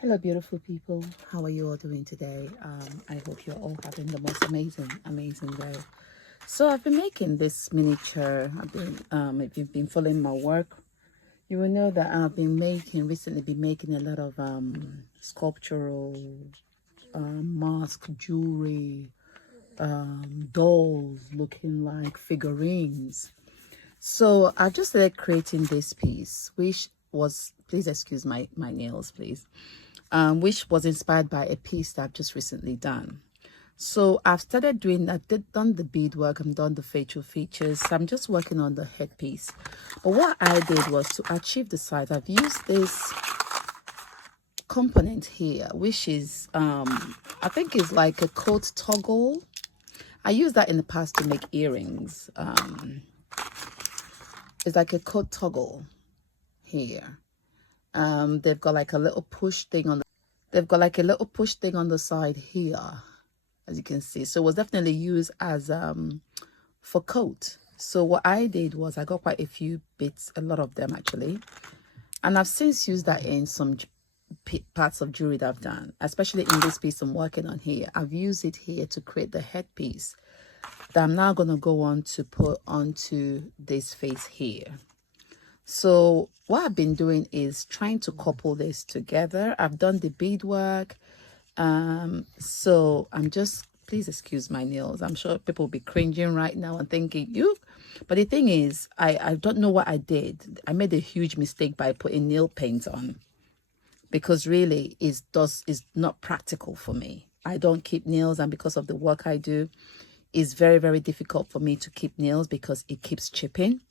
Hello, beautiful people. How are you all doing today? I hope you're all having the most amazing day. So I've been making this miniature. If you've been following my work, you will know that I've been recently been making a lot of sculptural mask jewelry, dolls looking like figurines. So I've just started creating this piece, which was, please excuse my nails, please. Which was inspired by a piece that I've just recently done. So I've started doing that, done the beadwork, I've done the facial features. So I'm just working on the headpiece. But what I did was to achieve the size. I've used this component here, which is, I think is like a coat toggle. I used that in the past to make earrings. It's like a coat toggle here. They've got like a little push thing on the, they've got like a little push thing on the side here, as you can see. So it was definitely used as for coat. So what I did was I got quite a few bits, a lot of them actually, and I've since used that in some parts of jewelry that I've done, especially in this piece I'm working on here. I've used it here to create the headpiece that I'm now going to go on to put onto this face here. So what I've been doing is trying to couple this together. I've done the beadwork. So I'm just, please excuse my nails. I'm sure people will be cringing right now and thinking, you. But the thing is, I don't know what I did. I made a huge mistake by putting nail paint on, because really it's not practical for me. I don't keep nails, and because of the work I do, it's very difficult for me to keep nails because it keeps chipping.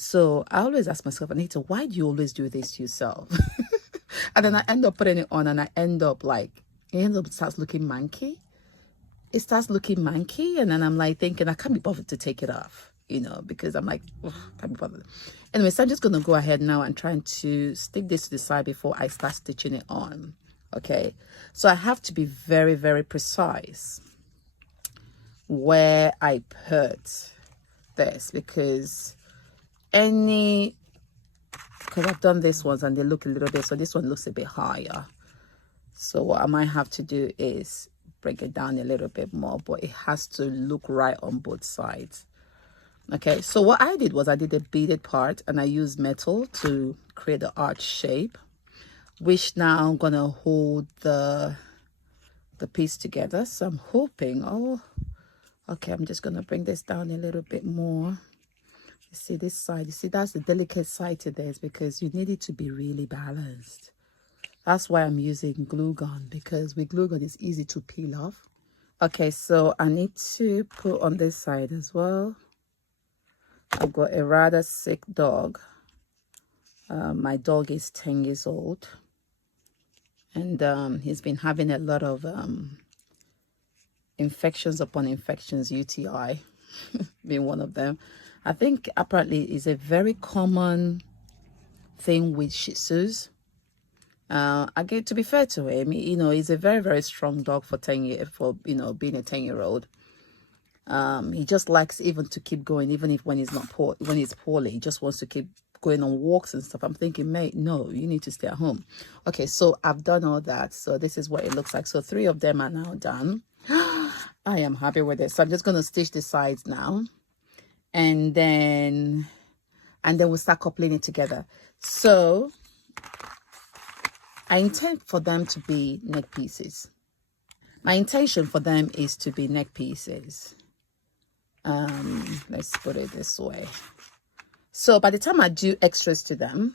So I always ask myself, Anita, why do you always do this to yourself? And then I end up putting it on, and I end up like, it starts looking manky. It starts looking manky, and then I'm like thinking I can't be bothered to take it off, you know, because I'm like, can't be bothered. Anyway, so I'm just gonna go ahead now and trying to stick this to the side before I start stitching it on. Okay, so I have to be very precise where I put this, because I've done this ones and they look a little bit, so this one looks a bit higher. So what I might have to do is break it down a little bit more, but it has to look right on both sides. Okay, so what I did was I did the beaded part and I used metal to create the arch shape, which now I'm gonna hold the piece together. So I'm hoping, okay, I'm just gonna bring this down a little bit more. You see this side, you see that's the delicate side to this, because you need it to be really balanced. That's why I'm using glue gun, because with glue gun it's easy to peel off. Okay, so I need to put on this side as well. I've got a rather sick dog. My dog is 10 years old, and he's been having a lot of infections upon infections, UTI being one of them. I think apparently it's a very common thing with Shih Tzus. Again, to be fair to him, you know, he's a very strong dog for 10 years, for, you know, being a 10-year-old. He just likes even to keep going, even if when he's not when he's poorly, he just wants to keep going on walks and stuff. I'm thinking, mate, no, you need to stay at home. Okay, so I've done all that. So this is what it looks like. So 3 of them are now done. I am happy with it. So I'm just going to stitch the sides now, and then we'll start coupling it together. So I intend for them to be neck pieces. My intention for them is to be neck pieces. Let's put it this way. So by the time I do extras to them,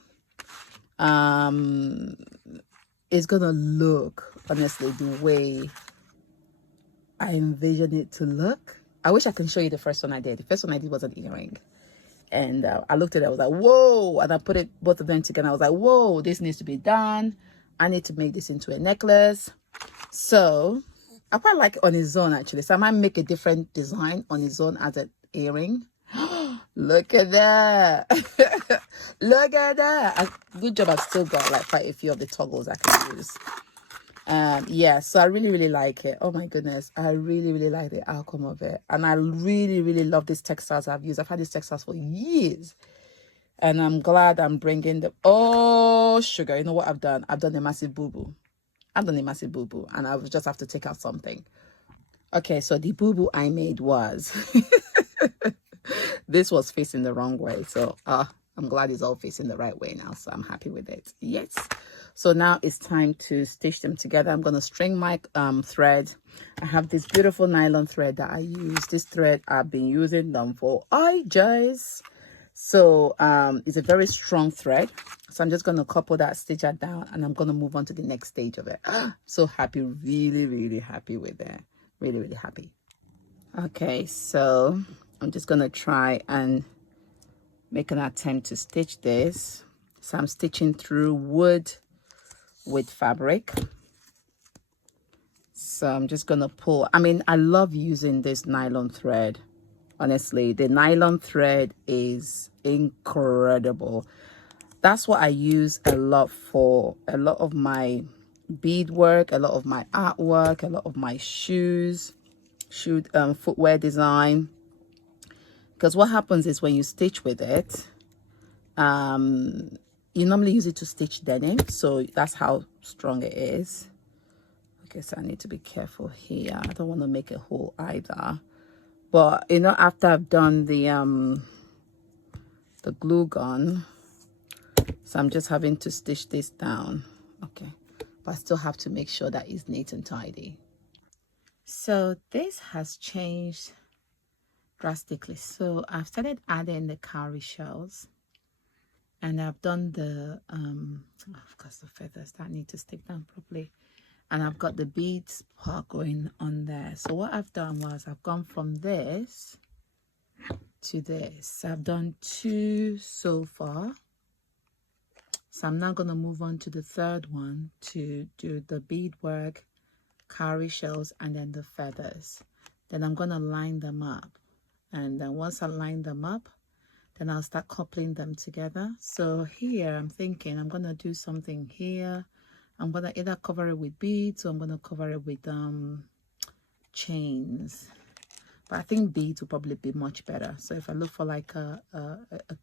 it's gonna look, honestly, the way I envision it to look. I wish I can show you the first one I did. The first one I did was an earring, and I looked at it, I was like, whoa, and I put it, both of them together. I was like, whoa, this needs to be done. I need to make this into a necklace. So I quite like it on its own, actually. So I might make a different design on its own as an earring. Look at that. Look at that. Good job, I've still got like quite a few of the toggles I can use. Yeah, so I really like it. Oh my goodness, I really like the outcome of it, and I really love these textiles I've used. I've had these textiles for years, and I'm glad I'm bringing them. Oh sugar, you know what I've done? I've done a massive boo-boo. I've done a massive boo-boo, and I will just have to take out something. Okay, so the boo-boo I made was this was facing the wrong way. So I'm glad it's all facing the right way now. So I'm happy with it. Yes. So now it's time to stitch them together. I'm going to string my thread. I have this beautiful nylon thread that I use. This thread I've been using them for ages. So it's a very strong thread. So I'm just going to couple that, stitch that down, and I'm going to move on to the next stage of it. So happy, really, really happy with it. Really, really happy. Okay, so I'm just going to try and make an attempt to stitch this. So I'm stitching through wood with fabric. So I'm just going to pull. I mean, I love using this nylon thread. Honestly, the nylon thread is incredible. That's what I use a lot for a lot of my beadwork, a lot of my artwork, a lot of my footwear design. Because what happens is when you stitch with it, you normally use it to stitch denim, so that's how strong it is. Okay, so I need to be careful here. I don't want to make a hole either. But you know, after I've done the glue gun, so I'm just having to stitch this down. Okay, but I still have to make sure that it's neat and tidy. So this has changed drastically. So I've started adding the cowrie shells, and I've done the of course the feathers that need to stick down properly, and I've got the beads part going on there. So what I've done was I've gone from this to this. I've done 2 so far, so I'm now going to move on to the third one to do the beadwork, cowrie shells, and then the feathers. Then I'm going to line them up, and then once I line them up, then I'll start coupling them together. So here I'm thinking I'm going to do something here. I'm going to either cover it with beads, or I'm going to cover it with chains. But I think beads will probably be much better. So if I look for like a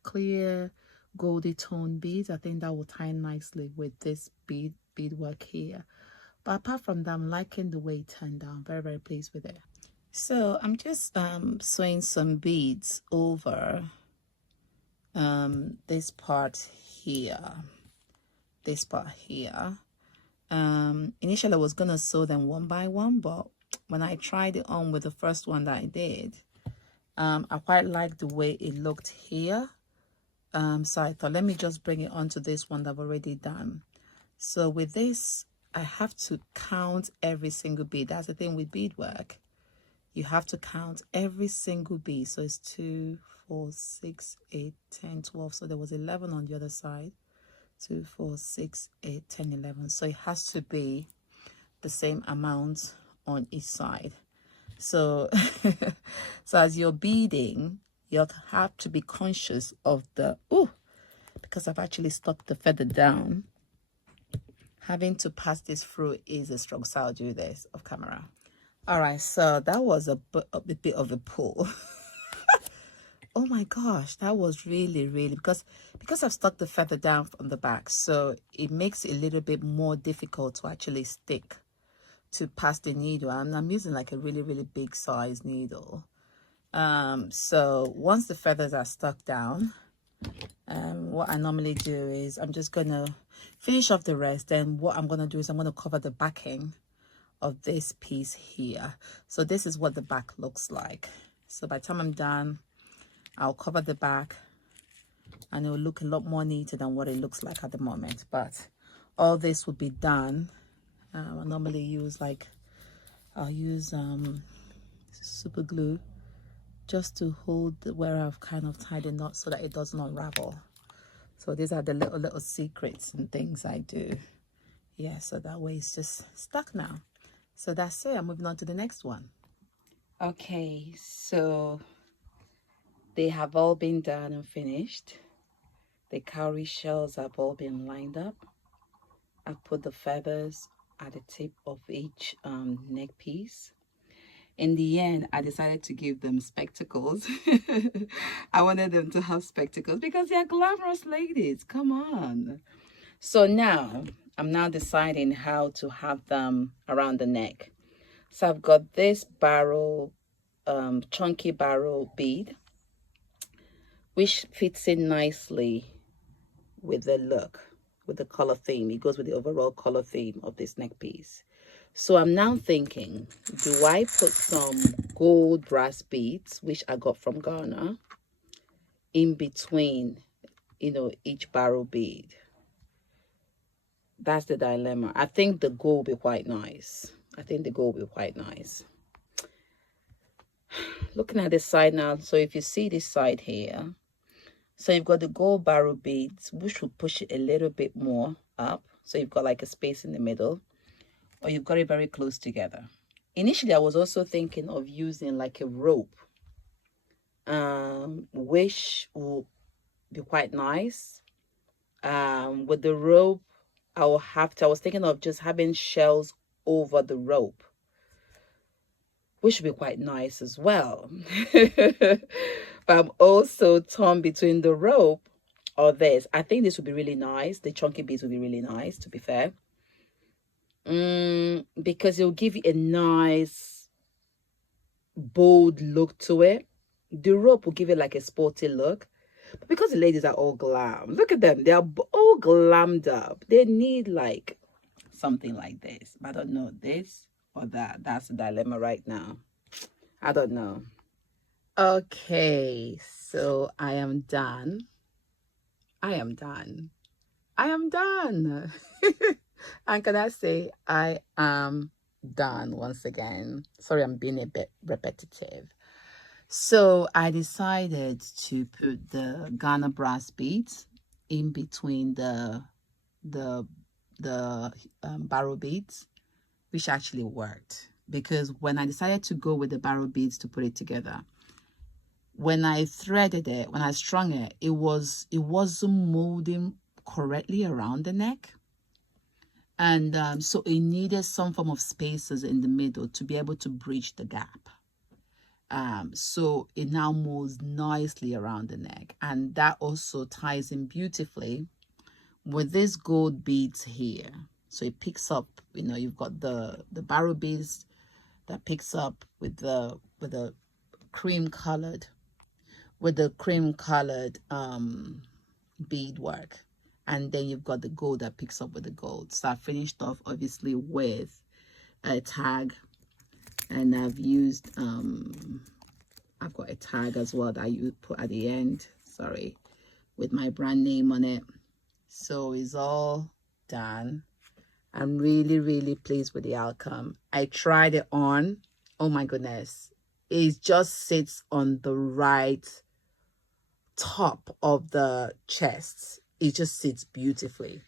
clear goldy tone beads, I think that will tie nicely with this beadwork here. But apart from that, I'm liking the way it turned out. I'm very, very pleased with it. So I'm just sewing some beads over this part here. Initially I was gonna sew them one by one, but when I tried it on with the first one that I did, I quite liked the way it looked here. So I thought, let me just bring it onto this one that I've already done. So with this, I have to count every single bead. That's the thing with beadwork. You have to count every single bead. So it's 2, 4, 6, 8, 10, 12. So there was 11 on the other side. 2, 4, 6, 8, 10, 11. So it has to be the same amount on each side. So, so as you're beading, you have to be conscious of the, because I've actually stuck the feather down. Having to pass this through is a struggle, so I'll do this off camera. All right, so that was a bit of a pull. Oh my gosh, that was really, really, because I've stuck the feather down from the back, so it makes it a little bit more difficult to actually stick to pass the needle. And I'm using like a really, really big size needle. So once the feathers are stuck down, what I normally do is I'm just gonna finish off the rest. Then what I'm gonna do is I'm gonna cover the backing of this piece here. So this is what the back looks like. So by the time I'm done, I'll cover the back, and it will look a lot more neater than what it looks like at the moment. But all this will be done. I normally use I'll use super glue just to hold where I've kind of tied the knot so that it doesn't unravel. So these are the little secrets and things I do. Yeah, so that way it's just stuck now. So that's it. I'm moving on to the next one. Okay, so they have all been done and finished. The cowrie shells have all been lined up. I've put the feathers at the tip of each neck piece. In the end, I decided to give them spectacles. I wanted them to have spectacles because they're glamorous ladies. Come on. So now I'm now deciding how to have them around the neck. So I've got this barrel, chunky barrel bead, which fits in nicely with the look, with the color theme. It goes with the overall color theme of this neck piece. So I'm now thinking, do I put some gold brass beads, which I got from Ghana, in between, you know, each barrel bead? That's the dilemma. I think the gold will be quite nice. I think the gold will be quite nice. Looking at this side now, so if you see this side here, so you've got the gold barrel beads, which will push it a little bit more up. So you've got like a space in the middle, or you've got it very close together. Initially, I was also thinking of using like a rope, which will be quite nice. With the rope, I was thinking of just having shells over the rope, which would be quite nice as well. But I'm also torn between the rope or this. I think this would be really nice. The chunky beads would be really nice, to be fair. Because it will give you a nice, bold look to it. The rope will give it like a sporty look. But because the ladies are all glam, look at them. They are all glammed up. They need like something like this. I don't know, this or that. That's the dilemma right now. I don't know. Okay, so I am done. I am done. I am done. And can I say I am done once again? Sorry, I'm being a bit repetitive. So I decided to put the Ghana brass beads in between the barrel beads, which actually worked, because when I decided to go with the barrel beads to put it together, when I threaded it, when I strung it, it wasn't molding correctly around the neck. And so it needed some form of spaces in the middle to be able to bridge the gap. So it now moves nicely around the neck. And that also ties in beautifully with these gold beads here. So it picks up, you know, you've got the barrel beads that picks up with the cream colored bead work, and then you've got the gold that picks up with the gold. So I finished off obviously with a tag, and I've used I've got a tag as well that I put at the end, sorry, with my brand name on it. So it's all done. I'm really pleased with the outcome. I tried it on. Oh my goodness, it just sits on the right top of the chest. It just sits beautifully.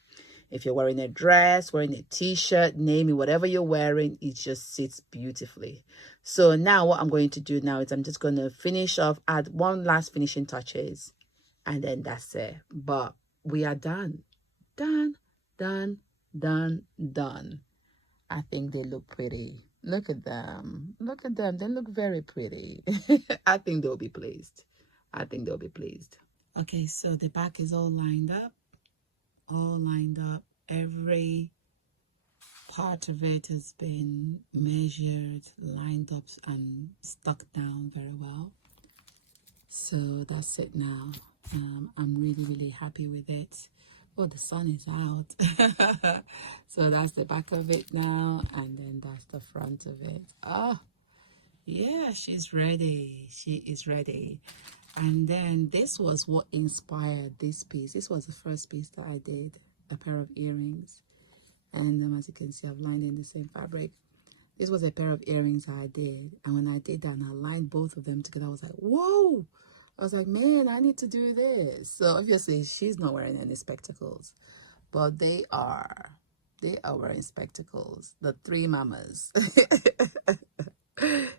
If you're wearing a dress, wearing a t-shirt, name it, whatever you're wearing, it just sits beautifully. So now what I'm going to do now is I'm just going to finish off, add one last finishing touches, and then that's it. But we are done. Done. I think they look pretty. Look at them. Look at them. They look very pretty. I think they'll be pleased. I think they'll be pleased. Okay, so the back is all lined up. Every part of it has been measured, lined up, and stuck down very well. So that's it now. I'm really happy with it. Oh, the sun is out. So that's the back of it now, and then that's the front of it. Oh yeah, she's ready. She is ready. And then this was what inspired this piece. This was the first piece that I did, a pair of earrings. And as you can see, I've lined in the same fabric. This was a pair of earrings I did. And when I did that and I lined both of them together, I was like, whoa! I was like, man, I need to do this. So obviously she's not wearing any spectacles, but they are wearing spectacles. The three mamas.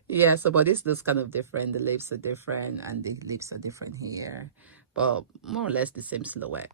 Yeah, so but this looks kind of different. The lips are different and the lips are different here, but more or less the same silhouette.